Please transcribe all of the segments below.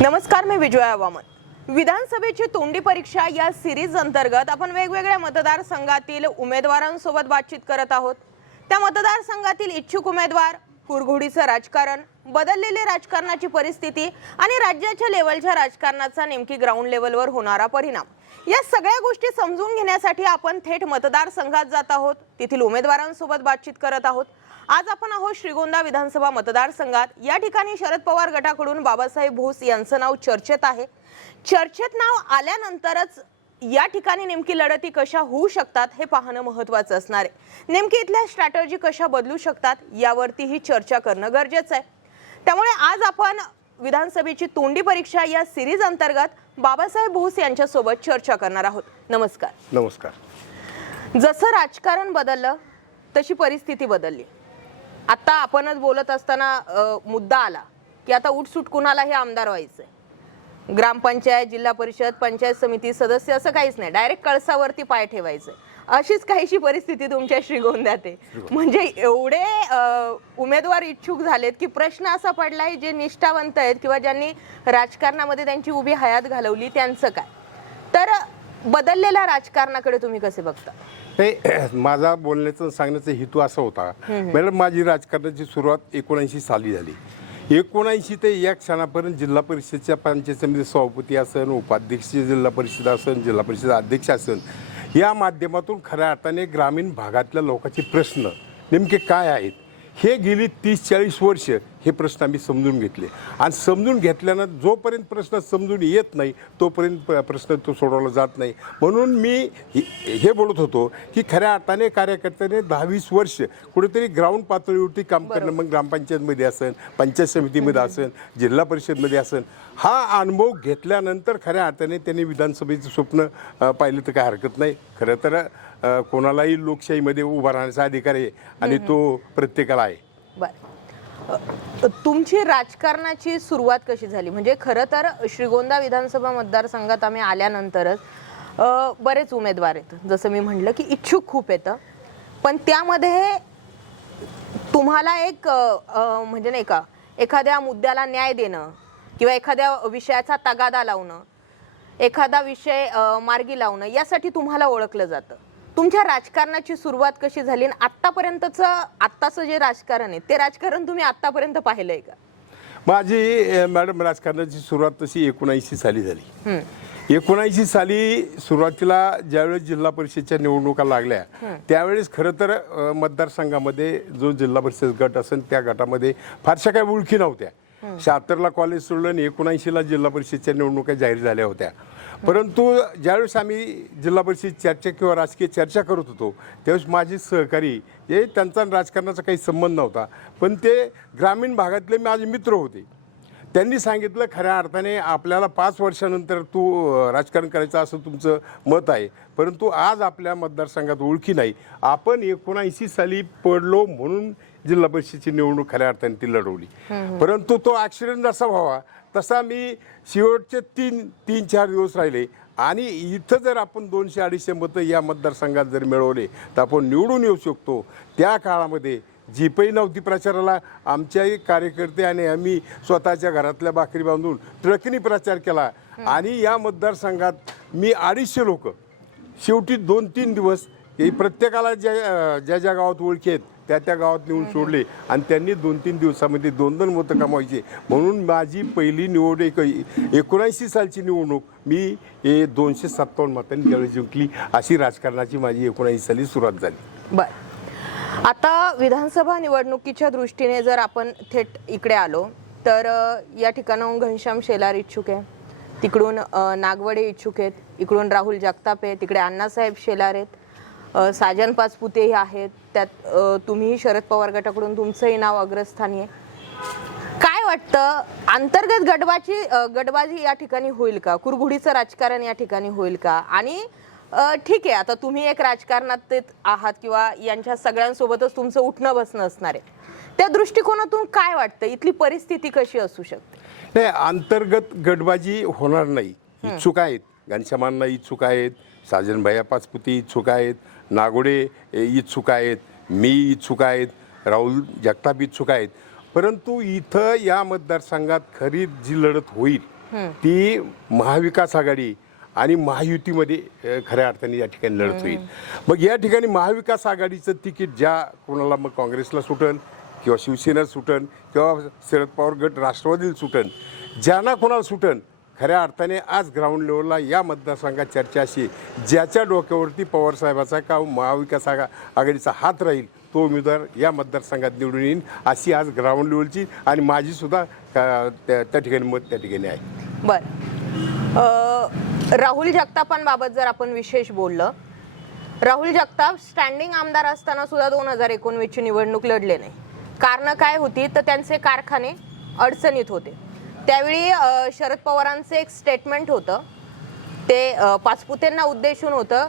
नमस्कार मी विजया वामन विधानसभेची तोंडी परीक्षा या सिरीज अंतर्गत आपण वेगवेगळ्या मतदारसंघातील उमेदवारांसोबत बातचीत करत आहोत. त्या मतदारसंघातील इच्छुक उमेदवार कुरघोडीचं राजकारण बदललेली राजकारणाची परिस्थिती आणि राज्याच्या लेवलच्या राजकारणाचा नेमकी ग्राउंड लेवलवर होणारा परिणाम. या सगळ्या गोष्टी समजून घेण्यासाठी आपण थेट मतदारसंघात जात आहोत. तेथील उमेदवारांसोबत बातचीत करत आहोत. आज आपण आहोत श्रीगोंदा विधानसभा मतदारसंघात. या ठिकाणी शरद पवार गटाकडून बाबासाहेब भोस यांचं नाव चर्चेत आहे. चर्चेत नाव आल्यानंतरच या ठिकाणी नेमकी लढती कशा होऊ शकतात हे पाहणं महत्वाचं असणार आहे. नेमकी इथल्या स्ट्रॅटर्जी कशा बदलू शकतात यावरतीही चर्चा करणं गरजेचं आहे. त्यामुळे आज आपण विधानसभेची तोंडी परीक्षा या सिरीज अंतर्गत बाबासाहेब भोस यांच्यासोबत चर्चा करणार आहोत. नमस्कार. नमस्कार. जसं राजकारण बदललं तशी परिस्थिती बदलली. आता आपणच बोलत असताना मुद्दा आला की आता उठसूट कुणाला हे आमदार व्हायचंय? ग्रामपंचायत जिल्हा परिषद पंचायत समिती सदस्य असं काहीच नाही. डायरेक्ट कळसावरती पाय ठेवायचे अशीच काहीशी परिस्थिती तुमच्या श्रीगोंद्यात आहे. म्हणजे एवढे उमेदवार इच्छुक झालेत की प्रश्न असा पडलाय जे निष्ठावंत आहेत किंवा ज्यांनी राजकारणामध्ये त्यांची उभी हयात घालवली त्यांचं काय? तर बदललेल्या राजकारणाकडे तुम्ही कसे बघता? नाही माझा बोलण्याचा सांगण्याचा हेतू असा होता. मॅडम माझी राजकारणाची सुरुवात एकोणऐंशी साली झाली. एकोणऐंशी ते या क्षणापर्यंत जिल्हा परिषदच्या पंचायत समिती सभापती असन उपाध्यक्ष जिल्हा परिषद असन जिल्हा परिषद अध्यक्ष असन या माध्यमातून खऱ्या अर्थाने ग्रामीण भागातल्या लोकांचे प्रश्न नेमके काय आहेत? हे गेली तीस चाळीस वर्ष हे प्रश्न आम्ही समजून घेतले. आणि समजून घेतल्यानं जोपर्यंत प्रश्न समजून येत नाही तोपर्यंत प्रश्न तो सोडवला जात नाही. म्हणून मी हे बोलत होतो की खऱ्या अर्थाने कार्यकर्त्याने दहावीस वर्ष कुठेतरी ग्राउंड पातळीवरती काम करणं मग ग्रामपंचायतमध्ये असेल पंचायत समितीमध्ये असेल जिल्हा परिषदमध्ये असेल हा अनुभव घेतल्यानंतर खऱ्या अर्थाने त्यांनी विधानसभेचं स्वप्न पाहिलं तर काय हरकत नाही. खरं तर कोणालाही लोकशाहीमध्ये उभा राहण्याचा अधिकार आहे आणि तो प्रत्येकाला आहे. तुमची राजकारणाची सुरुवात कशी झाली? म्हणजे खरं तर श्रीगोंदा विधानसभा मतदारसंघात आम्ही आल्यानंतरच बरेच उमेदवार आहेत. जसं मी म्हटलं की इच्छुक खूप येतं पण त्यामध्ये तुम्हाला एक म्हणजे नाही का एखाद्या मुद्द्याला न्याय देणं किंवा एखाद्या विषयाचा तगादा लावणं एखादा विषय मार्गी लावणं यासाठी तुम्हाला ओळखलं जातं. तुमच्या राजकारणाची सुरुवात कशी झाली आणि आत्तापर्यंतचं आत्ताचं जे राजकारण आहे ते राजकारण तुम्ही आत्तापर्यंत पाहिलंय का? माझी मॅडम राजकारणाची सुरुवात तशी एकोणऐंशी साली झाली. एकोणऐंशी साली सुरुवातीला ज्यावेळेस जिल्हा परिषदच्या निवडणुका लागल्या त्यावेळेस खरं तर मतदारसंघामध्ये जो जिल्हा परिषद गट असेल त्या गटामध्ये फारशा काही ओळखी नव्हत्या. शहात्तरला कॉलेज सोडलं आणि एकोणऐंशीला जिल्हा परिषदच्या निवडणुका जाहीर झाल्या होत्या. परंतु ज्यावेळेस आम्ही जिल्हा परिषद चर्चा किंवा राजकीय चर्चा करत होतो त्यावेळेस माझे सहकारी हे त्यांचा राजकारणाचा काही संबंध नव्हता. पण ते ग्रामीण भागातले माझे मित्र होते. त्यांनी सांगितलं खऱ्या अर्थाने आपल्याला पाच वर्षानंतर तू राजकारण करायचं असं तुमचं मत आहे. परंतु आज आपल्या मतदारसंघात ओळखी नाही. आपण एकोणऐंशी साली पडलो म्हणून जिल्हा परिषदेची निवडणूक खऱ्या अर्थाने ती लढवली. परंतु तो ॲक्सिडेंट जसा व्हावा तसा मी शेवटचे तीन तीन चार दिवस राहिले. आणि इथं जर आपण दोनशे अडीचशे मतं या मतदारसंघात जर मिळवले तर आपण निवडून येऊ शकतो. त्या काळामध्ये जीपही नव्हती प्रचाराला आमच्याही कार्यकर्ते आणि आम्ही स्वतःच्या घरातल्या भाकरी बांधून ट्रकनी प्रचार केला. आणि या मतदारसंघात मी अडीचशे लोक शेवटी दोन तीन दिवस हे प्रत्येकाला ज्या ज्या ज्या गावात ओळखी आहेत त्या त्या गावात नेऊन सोडले. आणि त्यांनी दोन तीन दिवसामध्ये दोन दोन मतं कमवायचे. म्हणून माझी पहिली निवड एक एकोणऐंशी सालची निवडणूक मी हे दोनशे सत्तावन्न मतांनी त्यावेळी जिंकली अशी राजकारणाची माझी एकोणऐंशी साली सुरुवात झाली. बर. आता विधानसभा निवडणुकीच्या दृष्टीने जर आपण थेट इकडे आलो तर या ठिकाणाहून घनश्याम शेलार इच्छुक आहे. तिकडून नागवडे इच्छुक आहेत. इकडून राहुल जगताप आहे. तिकडे अण्णासाहेब शेलार आहेत. अ, साजन पाचपुतेही आहेत. त्यात तुम्ही शरद पवार गटाकडून तुमचंही नाव अग्रस्थानी आहे. काय वाटतं अंतर्गत गटबाजी गटबाजी या ठिकाणी होईल का? कुरघुडीचं राजकारण या ठिकाणी होईल का? आणि ठीक आहे आता तुम्ही एक राजकारणात आहात किंवा यांच्या सगळ्यांसोबतच तुमचं उठणं बसणं असणार आहे. त्या दृष्टिकोनातून काय वाटतं? इथली परिस्थिती कशी असू शकते? नाही अंतर्गत गटबाजी होणार नाही. इच्छुक आहेत. घनश्यामांना इच्छुक आहेत. साजनभैया पाचपुती इच्छुक आहेत नागोडे इच्छुक आहेत मी इच्छुक आहेत राहुल जगताप इच्छुक आहेत. परंतु इथं या मतदारसंघात खरी जी लढत होईल ती महाविकास आघाडी आणि महायुतीमध्ये खऱ्या अर्थाने या ठिकाणी लढत होईल. मग या ठिकाणी महाविकास आघाडीचं तिकीट ज्या कोणाला मग काँग्रेसला सुटल किंवा शिवसेना सुटन किंवा शरद पवार गट राष्ट्रवादीला सुटन ज्यांना कोणाला सुटन खऱ्या अर्थाने आज ग्राउंड लेवलला या मतदारसंघात चर्चा अशी ज्याच्या डोक्यावरती पवारसाहेबाचा का महाविकास आघा आघाडीचा हात राहील तो उमेदवार या मतदारसंघात निवडून येईल अशी आज ग्राउंड लेवलची आणि माझीसुद्धा त्या त्या ठिकाणी मत त्या ठिकाणी आहे. बर. राहुल जगतापांबाबत जर आपण विशेष बोललं राहुल जगताप स्टँडिंग आमदार असताना सुद्धा दोन हजार एकोणवीसची निवडणूक लढले नाही. कारणं काय होती? तर त्यांचे कारखाने अडचणीत होते. त्यावेळी शरद पवारांचं एक स्टेटमेंट होतं. ते पाचपुतेंना उद्देशून होतं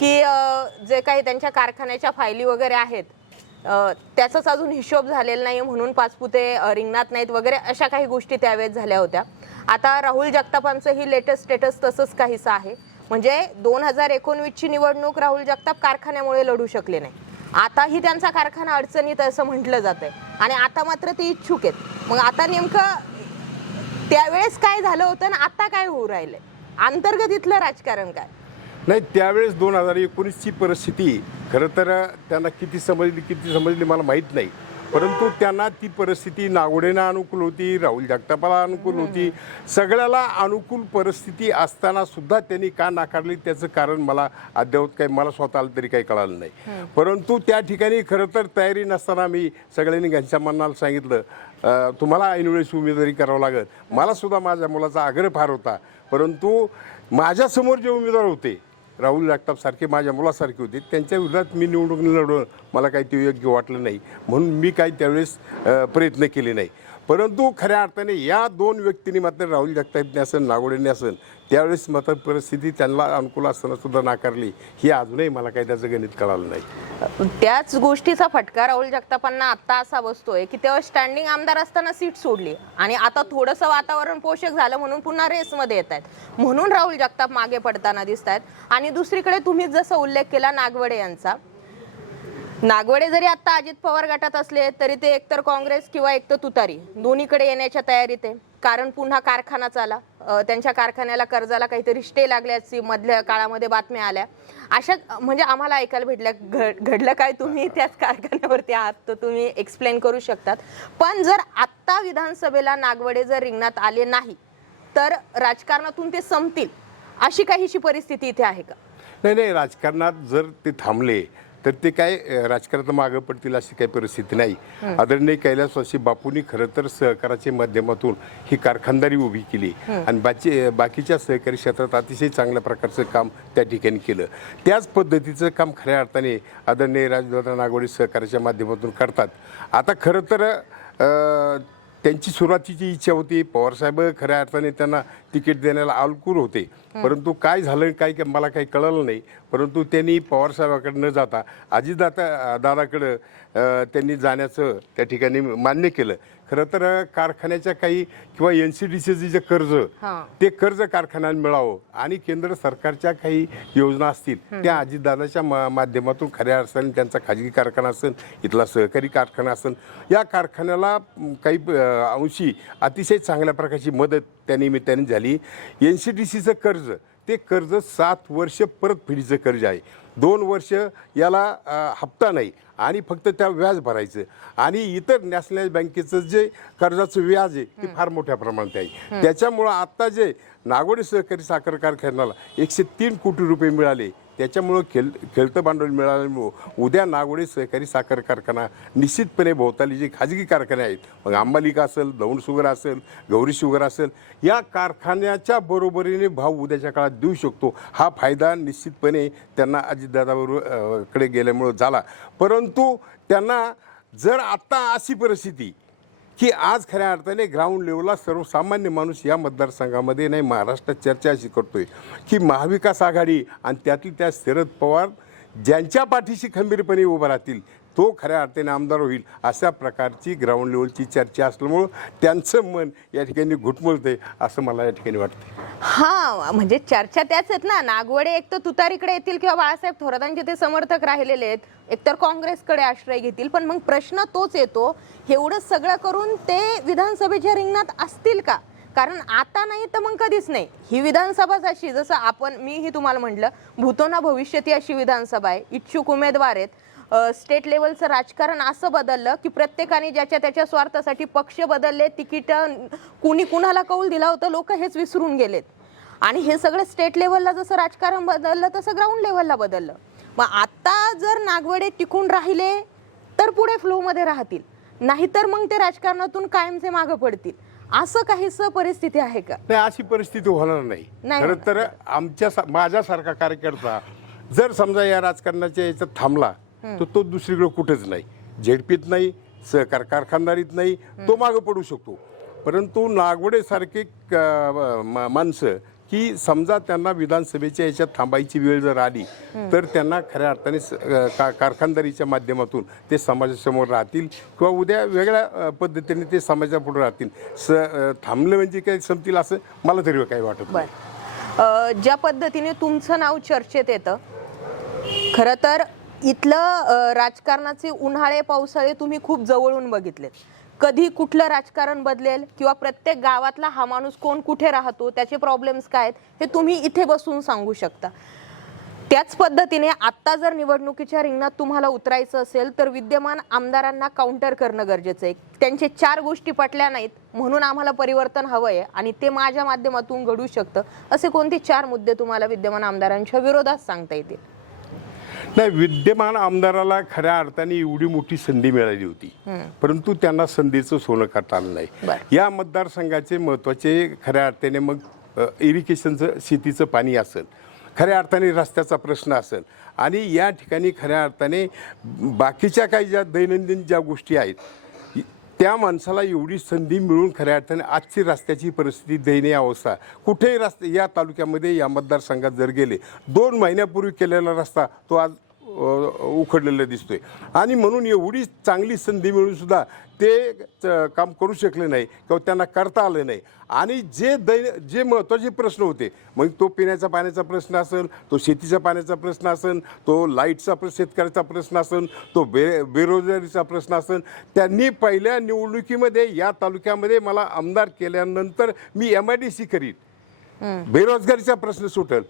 की जे काही त्यांच्या कारखान्याच्या फायली वगैरे आहेत त्याचाच अजून हिशोब झालेला नाही म्हणून पाचपुते रिंगणात नाहीत वगैरे अशा काही गोष्टी त्यावेळेस झाल्या होत्या. आता राहुल जगतापांचं ही लेटेस्ट स्टेटस तसंच काहीसं आहे. म्हणजे दोन हजार एकोणवीसची निवडणूक राहुल जगताप कारखान्यामुळे लढू शकले नाही. आताही त्यांचा कारखाना अडचणीत असं म्हटलं जात आहे आणि आता मात्र ते इच्छुक आहेत. मग आता नेमकं त्यावेळेस काय झालं होतं आणि आता काय होऊ राहिलंय? अंतर्गत इथलं राजकारण काय? नाही त्यावेळेस दोन हजार एकोणीसची परिस्थिती खरं तर त्यांना किती समजली किती समजली मला माहीत नाही. परंतु त्यांना ती परिस्थिती नागोडेना अनुकूल होती राहुल जगतापाला अनुकूल होती. सगळ्याला अनुकूल परिस्थिती असताना सुद्धा त्यांनी का नाकारली त्याचं कारण मला अद्यावत काही मला स्वतःला तरी काही कळालं नाही. परंतु त्या ठिकाणी खरं तर तयारी नसताना मी सगळ्यांनी घनश्यामांना सांगितलं तुम्हाला ऐनवेळेस उमेदवारी करावं लागत मला सुद्धा माझ्या मुलाचा आग्रह फार होता. परंतु माझ्यासमोर जे उमेदवार होते राहुल जगताप सारखे माझ्या मुलासारखे होते त्यांच्या विरोधात मी निवडणूक लढवणं मला काही ते योग्य वाटलं नाही. म्हणून मी काही त्यावेळेस प्रयत्न केले नाही. परंतु खऱ्या अर्थाने या दोन व्यक्तींनी मात्र राहुल जगताप असेल नागोडेने असेल त्यावेळेस मत परिस्थिती त्यांना अनुकूल असताना सुद्धा नाकारली. ही अजूनही मला काही त्याचं गणित कळालं नाही. त्याच गोष्टीचा फटका राहुल जगतापांना आता असा बसतोय की तेव्हा स्टँडिंग आमदार असताना सीट सोडली. आणि आता थोडंसं वातावरण पोषक झालं म्हणून पुन्हा रेसमध्ये येत आहेत. म्हणून राहुल जगताप मागे पडताना दिसत आहेत. आणि दुसरीकडे तुम्ही जसं उल्लेख केला नागवडे यांचा नागवडे जरी आता अजित पवार गटात असले तरी ते एकतर काँग्रेस किंवा एकतर तुतारी दोन्हीकडे येण्याच्या तयारीत आहे. कारण पुन्हा कारखाना चाला त्यांच्या कारखान्याला कर्जाला काहीतरी स्टे लागल्याची मधल्या काळामध्ये बातम्या आल्या. अशा म्हणजे आम्हाला ऐकायला भेटल्या घडलं काय तुम्ही त्याच कारखान्यावरती आहात तर तुम्ही एक्सप्लेन करू शकतात. पण जर आत्ता विधानसभेला नागवडे जर रिंगणात आले नाही तर राजकारणातून ते संपतील अशी काहीशी परिस्थिती इथे आहे का? नाही नाही राजकारणात जर ते थांबले तर ते काय राजकारणात मागं पडतील अशी काही परिस्थिती नाही. आदरणीय कैलासवासी बापूंनी खरं तर सहकाराच्या माध्यमातून ही कारखानदारी उभी केली. आणि बाकी बाकीच्या सहकारी क्षेत्रात अतिशय चांगल्या प्रकारचं काम त्या ठिकाणी केलं. त्याच पद्धतीचं काम खऱ्या अर्थाने आदरणीय राजदादा नागवडे सहकाराच्या माध्यमातून करतात. आता खरं तर त्यांची सुरुवातीची इच्छा होती पवारसाहेब खऱ्या अर्थाने त्यांना तिकीट देण्याला अलकूर होते. परंतु काय झालं काय मला काही कळलं नाही. परंतु त्यांनी पवारसाहेबाकडे न जाता अजितदादा दादाकडं त्यांनी जाण्याचं त्या ठिकाणी मान्य केलं. खरं तर कारखान्याच्या काही किंवा एन सी डी सीचं जे कर्ज. ते कर्ज कारखान्याला मिळावं आणि केंद्र सरकारच्या काही योजना असतील त्या अजितदादाच्या माध्यमातून खऱ्या अर्थाने त्यांचा खाजगी कारखाना असेल इथला सहकारी कारखाना असेल या कारखान्याला काही अंशी अतिशय चांगल्या प्रकारची मदत त्या निमित्ताने झाली. एन सी डी सीचं कर्ज ते कर्ज सात वर्ष परतफेडीचं कर्ज आहे. दोन वर्ष याला हप्ता नाही आणि फक्त त्या व्याज भरायचं. आणि इतर नॅशनल बँकेचं जे कर्जाचं व्याज आहे ते फार मोठ्या प्रमाणात आहे. त्याच्यामुळं आत्ता जे नागोडे सहकारी साखर कारखान्याला एकशे तीन कोटी रुपये मिळाले त्याच्यामुळं खेळ खेळतं भांडवल मिळाल्यामुळं उद्या नागोडे सहकारी साखर कारखाना निश्चितपणे भोवताली जे खाजगी कारखाने आहेत मग अंबालिका असेल दौंड शुगर असेल गौरी शुगर असेल या कारखान्याच्या बरोबरीने भाव उद्याच्या काळात देऊ शकतो. हा फायदा निश्चितपणे त्यांना अजितदादाबरोबरकडे गेल्यामुळं झाला. परंतु त्यांना जर आत्ता अशी परिस्थिती की आज खऱ्या अर्थाने ग्राउंड लेवलला सर्वसामान्य माणूस या मतदारसंघामध्ये नाही महाराष्ट्रात चर्चा अशी करतोय की महाविकास आघाडी आणि त्यातील त्या शरद पवार ज्यांच्या पाठीशी खंबीरपणे उभं राहतील तो खऱ्या अर्थाने आमदार होईल अशा प्रकारची ग्राउंड लेवलची चर्चा असल्यामुळं त्यांचं मन या ठिकाणी घुटमळतंय असं मला या ठिकाणी वाटतं हा म्हणजे चर्चा त्याच आहेत ना. नागवडे एक तर तुतारीकडे येतील किंवा बाळासाहेब थोरातांचे ते समर्थक राहिलेले आहेत. एकतर काँग्रेसकडे आश्रय घेतील पण मग प्रश्न तोच येतो एवढं सगळं करून ते विधानसभेच्या रिंगणात असतील का? कारण आता नाही तर मग कधीच नाही. ही विधानसभाच अशी जसं आपण मीही तुम्हाला म्हटलं भूतोना भविष्यती अशी विधानसभा आहे. इच्छुक उमेदवार आहेत. स्टेट लेवलचं राजकारण असं बदललं की प्रत्येकाने ज्याच्या त्याच्या स्वार्थासाठी पक्ष बदलले तिकीट कुणी कुणाला कौल दिला होता लोक हेच विसरून गेलेत. आणि हे सगळं स्टेट लेवलला जसं राजकारण बदललं तसं ग्राउंड लेवलला बदललं. मग आता जर नागवडे टिकून राहिले तर पुढे फ्लोमध्ये राहतील. नाहीतर मग ते राजकारणातून कायमचे मागं पडतील. असं काहीच परिस्थिती आहे का? नाही अशी परिस्थिती होणार नाही. नाही खरं तर आमच्या माझ्यासारखा कार्यकर्ता जर समजा या राजकारणाच्या याच्यात थांबला तर तो दुसरीकडे कुठेच नाही. झेडपीत नाही सहकार कारखानदारीत नाही तो मागं पडू शकतो. परंतु नागवडेसारखे माणसं की समजा त्यांना विधानसभेच्या याच्यात थांबायची वेळ जर आली तर त्यांना खऱ्या अर्थाने कारखानदारीच्या माध्यमातून ते समाजासमोर राहतील किंवा उद्या वेगळ्या पद्धतीने ते समाजापुढे राहतील. स थांबलं म्हणजे काय संपतील असं मला तरी काही वाटत नाही. ज्या पद्धतीने तुमचं नाव चर्चेत येतं खरं तर इथलं राजकारणाचे उन्हाळे पावसाळे तुम्ही खूप जवळून बघितलेत. कधी कुठलं राजकारण बदलेल किंवा प्रत्येक गावातला हा माणूस कोण कुठे राहतो त्याचे प्रॉब्लेम्स काय आहेत हे तुम्ही इथे बसून सांगू शकता. त्याच पद्धतीने आत्ता जर निवडणुकीच्या रिंगणात तुम्हाला उतरायचं असेल तर विद्यमान आमदारांना काउंटर करणं गरजेचं आहे. त्यांचे चार गोष्टी पटल्या नाहीत म्हणून आम्हाला परिवर्तन हवं आहे आणि ते माझ्या माध्यमातून घडू शकतं असे कोणते चार मुद्दे तुम्हाला विद्यमान आमदारांच्या विरोधात सांगता येतील? नाही विद्यमान आमदाराला खऱ्या अर्थाने एवढी मोठी संधी मिळाली होती. परंतु त्यांना संधीचं सोनं करता आलं नाही. या मतदारसंघाचे महत्त्वाचे खऱ्या अर्थाने मग इरिगेशनचं शेतीचं पाणी असेल खऱ्या अर्थाने रस्त्याचा प्रश्न असेल आणि या ठिकाणी खऱ्या अर्थाने बाकीच्या काही ज्या दैनंदिन ज्या गोष्टी आहेत त्या माणसाला एवढी संधी मिळून खऱ्या अर्थाने आजची रस्त्याची परिस्थिती दयनीय अवस्था कुठेही रस्ते या तालुक्यामध्ये या मतदारसंघात जर गेले दोन महिन्यापूर्वी केलेला रस्ता तो आज उखडलेला दिसतोय. आणि म्हणून एवढी चांगली संधी मिळून सुद्धा ते काम करू शकले नाही किंवा त्यांना करता आलं नाही. आणि जे दैन जे महत्त्वाचे प्रश्न होते मग तो पिण्याच्या पाण्याचा प्रश्न असेल तो शेतीच्या पाण्याचा प्रश्न असेल तो लाईटचा प्र शेतकऱ्याचा प्रश्न असेल तो बे बेरोजगारीचा प्रश्न असेल त्यांनी पहिल्या निवडणुकीमध्ये या तालुक्यामध्ये मला आमदार केल्यानंतर मी एम आय डी सी करीन. बेरोजगारीचा प्रश्न सुटेल.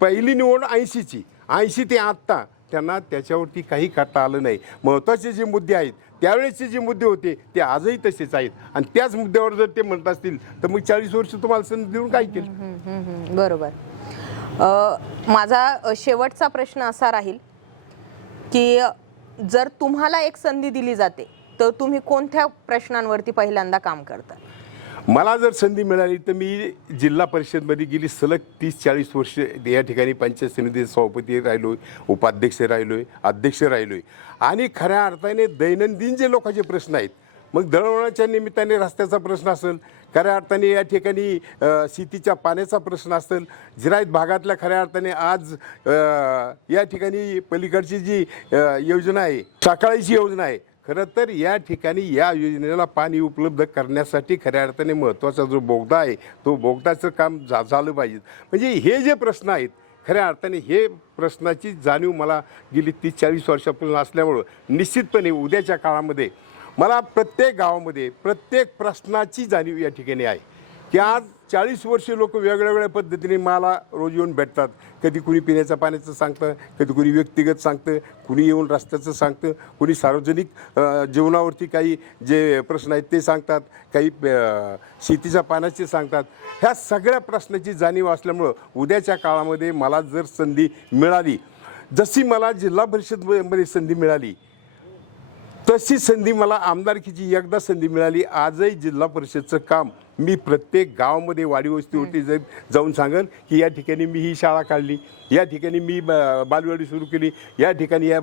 पहिली निवड ऐंशीची. ऐंशी ते आत्ता. त्यांना त्याच्यावरती काही करता आलं नाही. महत्त्वाचे जे मुद्दे आहेत त्यावेळेसचे जे मुद्दे होते ते आजही तसेच आहेत. आणि त्याच मुद्द्यावर जर ते म्हणत असतील तर मग चाळीस वर्ष तुम्हाला संधी देऊन काय केलं? बरोबर. माझा शेवटचा प्रश्न असा राहील की जर तुम्हाला एक संधी दिली जाते तर तुम्ही कोणत्या प्रश्नांवरती पहिल्यांदा काम करता? मला जर संधी मिळाली तर मी जिल्हा परिषदमध्ये गेली सलग तीस चाळीस वर्ष या ठिकाणी पंचायत समिती सभापती आहे उपाध्यक्ष राहिलोय अध्यक्ष राहिलोय. आणि खऱ्या अर्थाने दैनंदिन जे लोकांचे प्रश्न आहेत मग दळवळाच्या निमित्ताने रस्त्याचा प्रश्न असेल खऱ्या अर्थाने या ठिकाणी शेतीच्या पाण्याचा प्रश्न असेल जिरायत भागातल्या खऱ्या अर्थाने आज या ठिकाणी पलीकडची जी योजना आहे सकाळीची योजना आहे खरं तर या ठिकाणी या योजनेला पाणी उपलब्ध करण्यासाठी खऱ्या अर्थाने महत्त्वाचा जो बोगदा आहे तो बोगदाचं काम झा झालं पाहिजे. म्हणजे हे जे प्रश्न आहेत खऱ्या अर्थाने हे प्रश्नाची जाणीव मला गेली तीस चाळीस वर्षापासून असल्यामुळं निश्चितपणे उद्याच्या काळामध्ये मला प्रत्येक गावामध्ये प्रत्येक प्रश्नाची जाणीव या ठिकाणी आहे. की आज चाळीस वर्षे लोक वेगळ्या वेगळ्या पद्धतीने मला रोज येऊन भेटतात. कधी कुणी पिण्याच्या पाण्याचं सांगतं कधी कुणी व्यक्तिगत सांगतं कुणी येऊन रस्त्याचं सांगतं कुणी सार्वजनिक जीवनावरती काही जे प्रश्न आहेत ते सांगतात काही शेतीच्या पाण्याचे सांगतात. ह्या सगळ्या प्रश्नाची जाणीव असल्यामुळं उद्याच्या काळामध्ये मला जर संधी मिळाली जशी मला जिल्हा परिषदमध्ये संधी मिळाली तशी संधी मला आमदारकीची एकदा संधी मिळाली आजही जिल्हा परिषदचं काम मी प्रत्येक गावामध्ये वाडी वस्तीवरती जर जाऊन सांगेन की या ठिकाणी मी ही शाळा काढली या ठिकाणी मी ब- बालवाडी सुरू केली या ठिकाणी या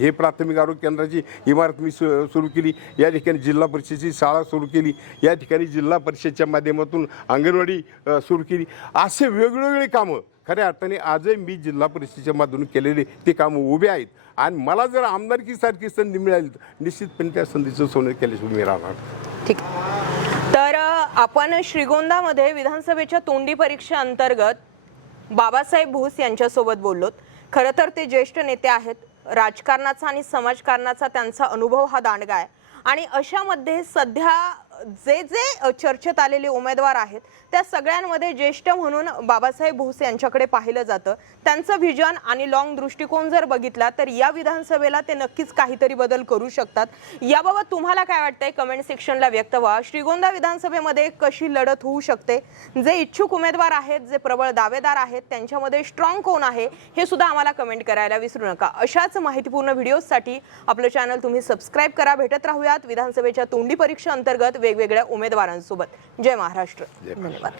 हे प्राथमिक आरोग्य केंद्राची इमारत मी सु सुरू केली या ठिकाणी जिल्हा परिषदेची शाळा सुरू केली या ठिकाणी जिल्हा परिषदच्या माध्यमातून अंगणवाडी सुरू केली. असे वेगवेगळे कामं खऱ्या अर्थाने आजही मी जिल्हा परिषदेच्या माध्यमातून केलेले ते कामं उभे आहेत. आणि मला जर आमदारकीसारखी संधी मिळाली तर निश्चितपणे त्या संधीचं सोनं केल्याशिवाय मी राहणार ठीक. आपण श्रीगोंदामध्ये विधानसभेच्या तोंडी परीक्षा अंतर्गत बाबासाहेब भोस यांच्यासोबत बोललोत. खरं तर ते ज्येष्ठ नेते आहेत. राजकारणाचा आणि समाजकारणाचा त्यांचा अनुभव हा दांडगा आहे. आणि अशामध्ये सध्या जे जे चर्चेत आलेले उमेदवार आहेत त्या सगळ्यांमध्ये ज्येष्ठ म्हणून बाबासाहेब भोसे यांच्याकडे पाहिलं जातं. त्यांचं व्हिजन आणि लॉंग दृष्टिकोन जर बघितला तर या विधानसभेला ते नक्कीच काहीतरी बदल करू शकतात. याबाबत तुम्हाला काय वाटतंय? कमेंट सेक्शनला व्यक्त व्हा. श्रीगोंदा विधानसभेमध्ये कशी लढत होऊ शकते? जे इच्छुक उमेदवार आहेत जे प्रबळ दावेदार आहेत त्यांच्यामध्ये स्ट्रॉंग कोण आहे हे सुद्धा आम्हाला कमेंट करायला विसरू नका. अशाच माहितीपूर्ण व्हिडिओसाठी आपलं चॅनल तुम्ही सबस्क्राईब करा. भेटत राहूयात विधानसभेच्या तोंडी परीक्षा अंतर्गत. वेगवेगळ्या उमेदवारांसोबत. जय महाराष्ट्र. धन्यवाद.